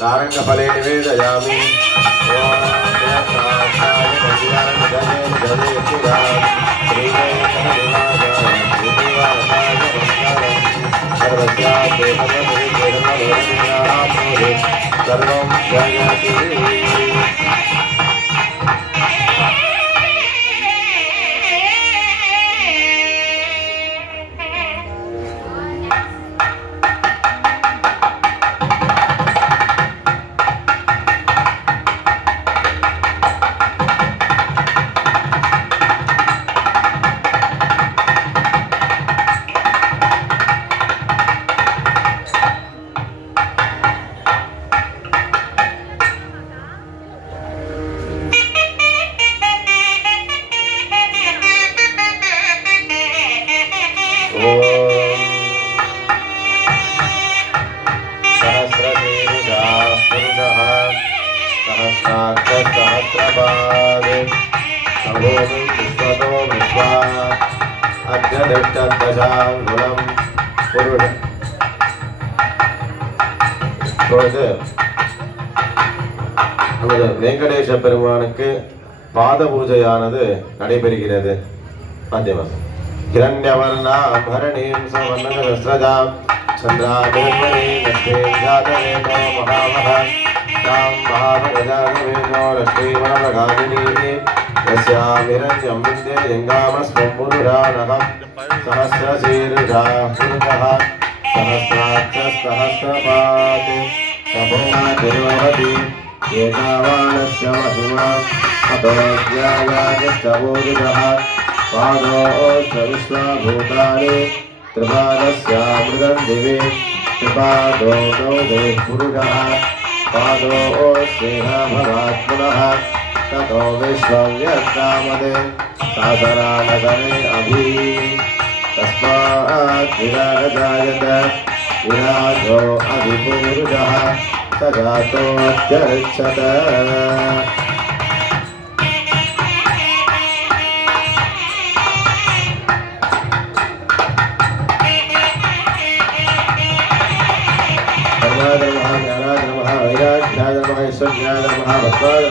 नारंगफले निवेदयामि सर्वं जयति வெங்கடேச பெருமானுக்கு பாத பூஜையானது நடைபெறுகிறது. மத்தியமாசம் हिरण्यवर्णाभरणीं सुवर्णसहस्रजां चन्द्राभिर्मणि लक्ष्मीं जातवेदो महामः तां महाभगजातवेदो लक्ष्मीवरप्रकाशिनीः यस्यां हिरण्यं विद्येयङ्गामस्मं पुरुषानहं सहस्रशीर्षा पुरुषः सहस्राक्षसहस्रपात् तपोतिर्वहति एतावानस्य महिमा अतोऽध्यायागस्तवोदितः पादोऽश्च विश्वभूतानि त्रिपादस्यामृतं दिवे त्रिपादो गौदेः पुरुषः पादोऽस्येह भवात्मनः ततो विश्वं यत्कामदे साधनानगरे अभि तस्मात् विराजजायत विराजो अधिपुरुषः स जातोऽत्यर्च्छत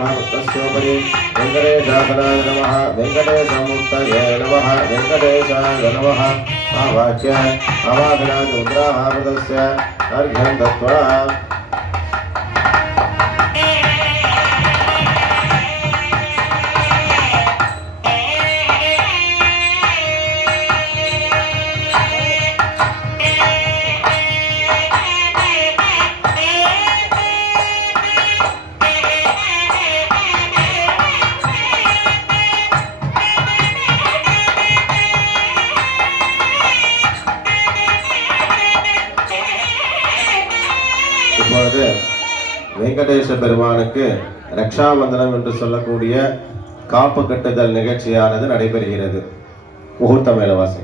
भक्तस्योपरि वेंकटेशासनाय नमः वेंकटेशमूर्तये नमः वेंकटेशाय नमः आवाक्य आवाहनाय रुद्राहावतस्य अर्घ्यं दत्त्वा வெங்கடேச பெருமானுக்கு ரக்ஷாபந்தனம் என்று சொல்லக்கூடிய காப்பு கட்டுதல் நிகழ்ச்சியானது நடைபெறுகிறது. முகூர்த்த மேலவாசி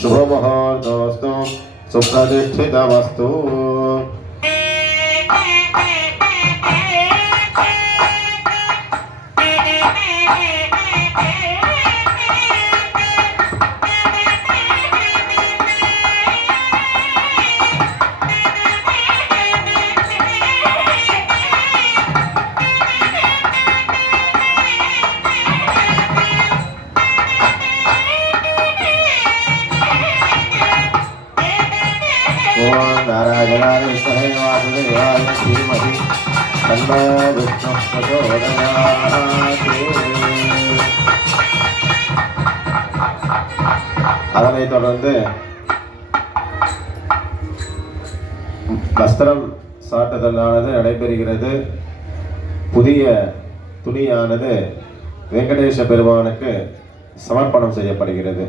शुभमुहूर्तोऽस्तु सुप्रतिष्ठितमस्तु. नारायणाय विष्णवे वासुदेवाय धीमहि तन्नो विष्णुः प्रचोदयात्. அதனைத் தொடர்ந்து வஸ்திரம் சாட்டுதலானது நடைபெறுகிறது. புதிய துணியானது வெங்கடேச பெருமானுக்கு சமர்ப்பணம் செய்யப்படுகிறது.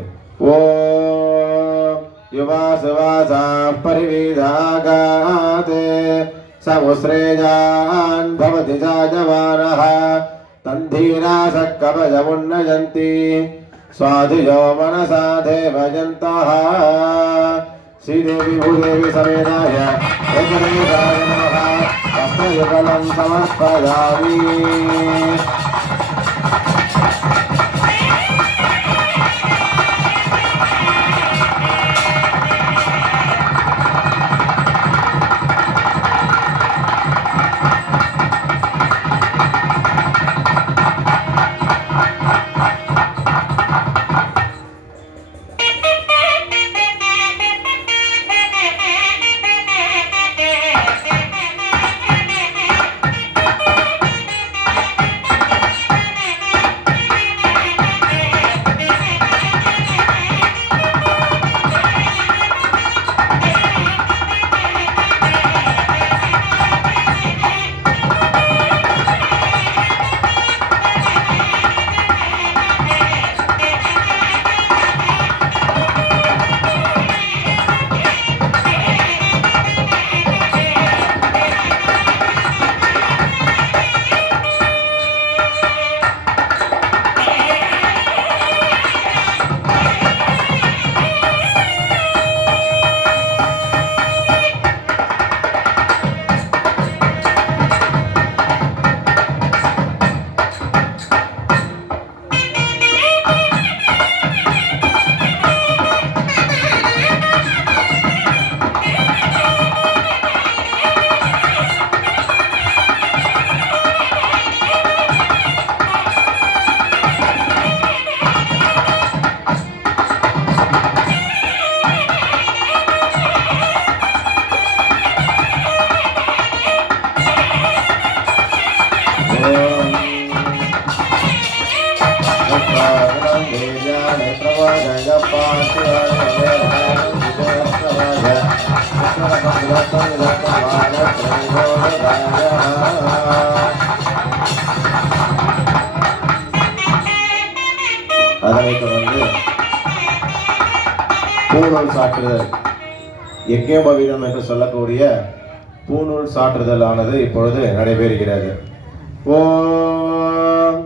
ஓம் யுவாசுவாசா பரிவிதாகாத் சமுஸ்ரேஜான் பவதி ஜாஜவானஹ தந்தீராச கவசமுன்னயந்தி स्वाधिजो मनसा देवयन्तः. श्रीदेवी भूदेवी समेताय वेंकटेशाय नमः. वस्त्रयुगलं समर्पयामि. அதனைத் தொடர்ந்து பூநூல் சாற்றுதல் யஜ்ஞோபவீதம் என்று சொல்லக்கூடிய பூநூல் சாற்றுதல் ஆனது இப்பொழுது நடைபெறுகிறது. ஓம்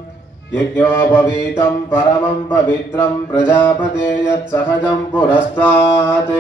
யஜ்ஞோபவீதம் பரமம் பவித்ரம் பிரஜாபதே யத் சஹஜம் புரஸ்தாத்.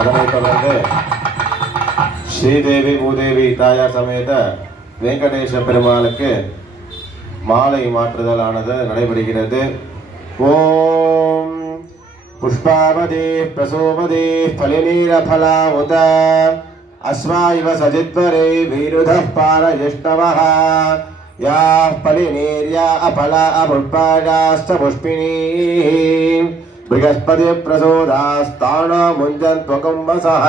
அதனைத் தொடர்ந்து ஸ்ரீதேவி பூதேவி தாயார் சமேத வெங்கடேச பெருமாளுக்கு மாலை மாற்றுதல் ஆனது நடைபெறுகிறது. ஓம் புஷ்பாவதி பிரசோபதி ஃபலினீரஃபலா உத அஸ்மாயிவ சஜித்வரே வீருதः பாரஜிஷ்ணவः யாः ஃபலினீர்யா அஃபலா அபுஷ்பாயாஸ்ச புஷ்பிணீः बृहस्पति प्रसोदास्तानो मुञ्जन्त्वकुम्भसः.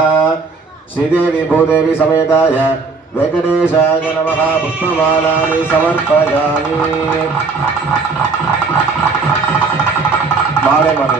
श्रीदेवी भूदेवी समेताय वेंकटेशाय नमः. पुष्पमालानि समर्पयामि. माले माले